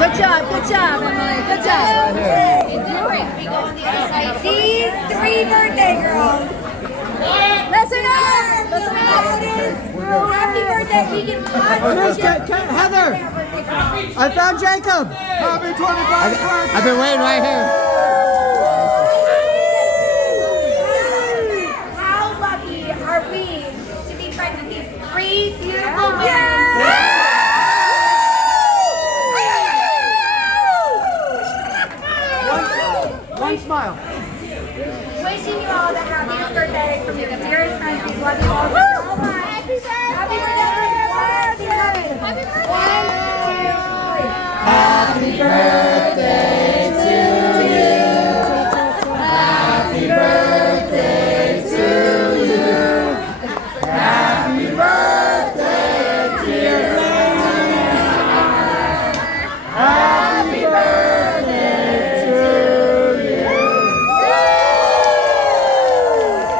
Good job, Emily. Good job. We go on the other side. These 3 birthday girls. Listen up. Listen up. Happy birthday, Keegan. Heather, I found Jacob. Happy 25th birthday. I've been waiting right here.